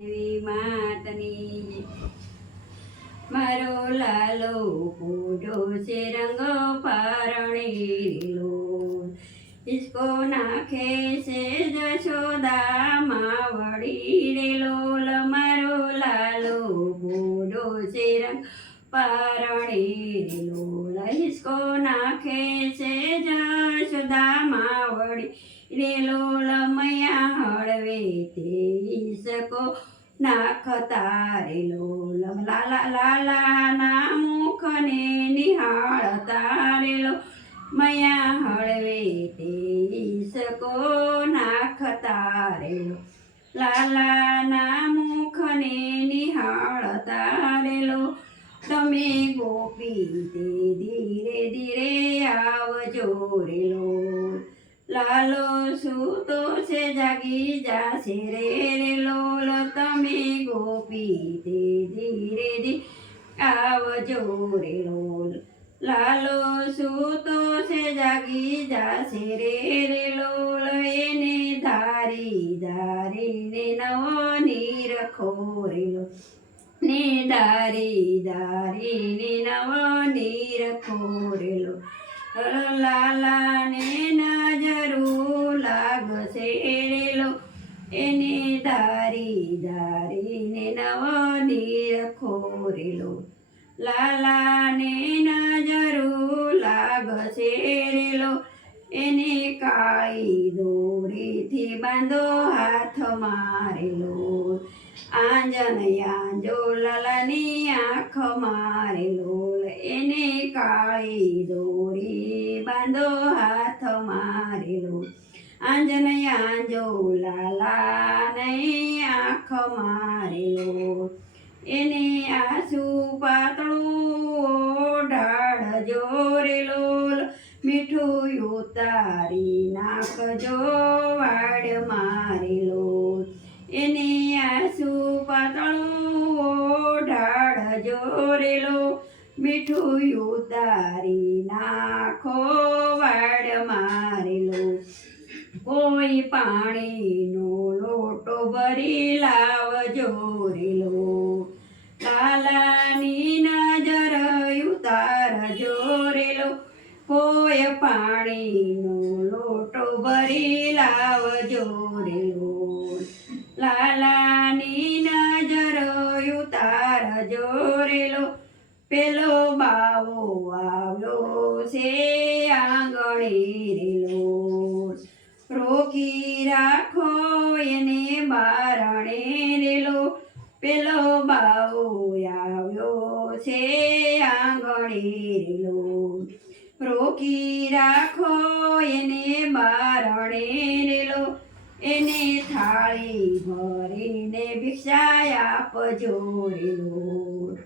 માતની. મારો લાલો પૂજો છે રંગ પારણીલો ઇસકો નાખે છે જશોદા માવડી રે લોલ મારો લાલો પૂજો છે રંગ પારણી લોલ. ઇસકો નાખે છે જશોદા માવડી રે લોલ મયા હળવે તે નાખતા રે લોલ લાલા લાલા ના મુખને નિહાળતા રે લો. મયા હળવે તે ઈસકો નાખતા રે લો. લાલા ના મુખને નિહાળતા રે લો. તમે ગોપી તે ધીરે ધીરે આવજો રે લાલો સૂતો છે, જાગી જાશે રે તમે ગોપી તે ધીરે ધીરે આવજો રે લોલ લાલો સૂતો છે જાગી જાશે રે રે લોલ એને ધારી ધારીને નવો નીરખો રે લો ને ધારી દારીને નવો નીરખો રે લો લાલાને લાલાને નજરું લાગશે રેલો એને કાળી દોરીથી બાંધો હાથ મારેલો આંજનયા જો લાલાની આંખ મારેલો એને કાળી દોરી બાંધો હાથ મારેલો આંજનયા જો લાલાને આંખ મારેલો એને આસુ પાતળું ઢાળ જોરેલો મીઠું ઉતારી નાખજો વાડ મારેલો એને આસુ પાતળું ઢાળ જોરેલો મીઠું ઉતારી નાખો વાડ મારેલો કોઈ પાણીનો લોટો ભરી લાવજો લાલાની નજર ઉતાર જોરેલો કોઈ પાણીનો લોટો ભરી લાવજો રેલો લાલાની નજર ઉતાર જોરેલો પેલો બાવો આવ્યો છે આંગણે રેલો રોકી રાખો એને બારણે રેલો પેલો બાવો આવ્યો છે આંગળી રેલો રોકી રાખો એને બારણે રેલો. એને થાળી ભરીને ભિક્ષા આપજો રેલો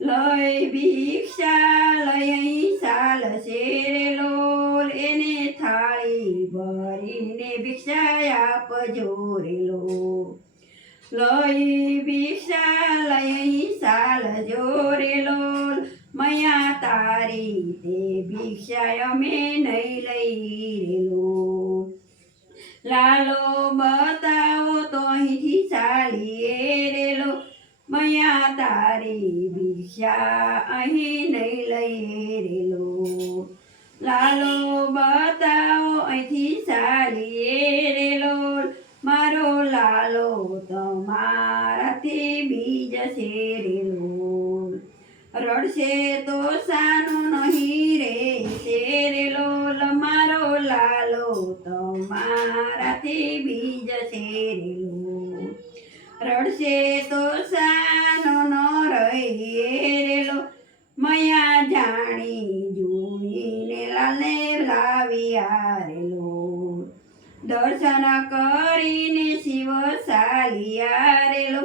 લય ભિક્ષા લય સાલ શેરેલો એને થાળી ભરીને ભિક્ષા આપજો રેલો લય સાલ જોરેલો મયા તારી તે ભિક્ષા અમે નહીં લઈ રેલો. લાલો બતાવો તો અહીંથી ચાલીએ રેલો, મયા તારી ભિક્ષા અહીં નહીં લઈ રેલો. લાલો બતાવો અહીંથી રડશે તો સાનું નહીં રે શેરેલો મારો લાલો તમારાથી બીજ શેરેલો રડશે તો સાનો ન રહેલો મયા જાણી જોઈને લાલે લાવી આરેલો દર્શન કરીને શિવ સાલિયારેલો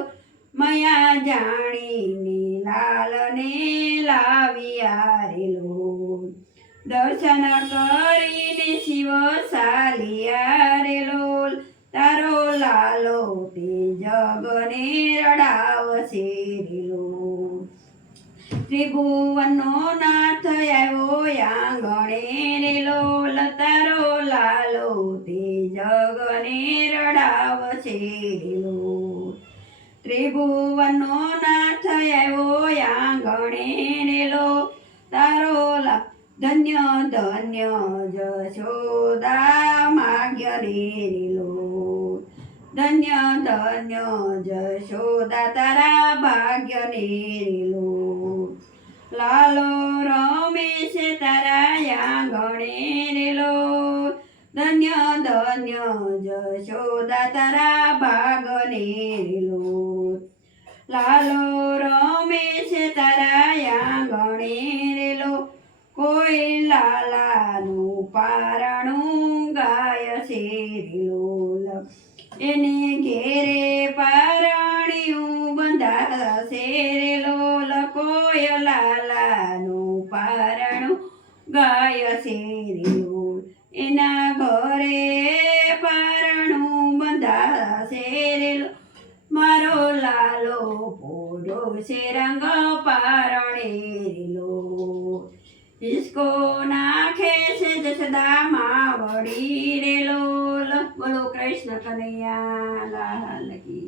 મયા જાણીને લાલને લાવી આરેલો દર્શન કરીને શિવ સાલિયા સાલિયારેલો તારો લાલો તે જગને રડાવશે રેલો ત્રિભુવનનો નાથ આવ્યો આંગણે રેલો તારો લાલો તે જગને રડાવશે રેલો ત્રિભુવનનો નાથ આવ્યો આંગણે રેલો તારો લા ધન્ય ધન્ય જશોદા માગ્ય રેલો ધન્ય ધન્ય જશોદા તારા ભાગ્ય રેલો લાલો રમેશ તારા આંગણે રેલો ધન્ય ધન્ય જશોદા તારા ભાગ રેલો લાલો છે તારા આંગણે રેલો. કોઈ લાલાનું પારણું ગાય છે રેલો એને ઘેરે પારણિયું બંધાશે રેલો કોઈ લાલાનું પારણું ગાય છે રેલો એના છે રંગ પરણેલો હિસકો નાખે છે જસદા વળી રેલો. બોલો કૃષ્ણ કનૈયા લાલ કી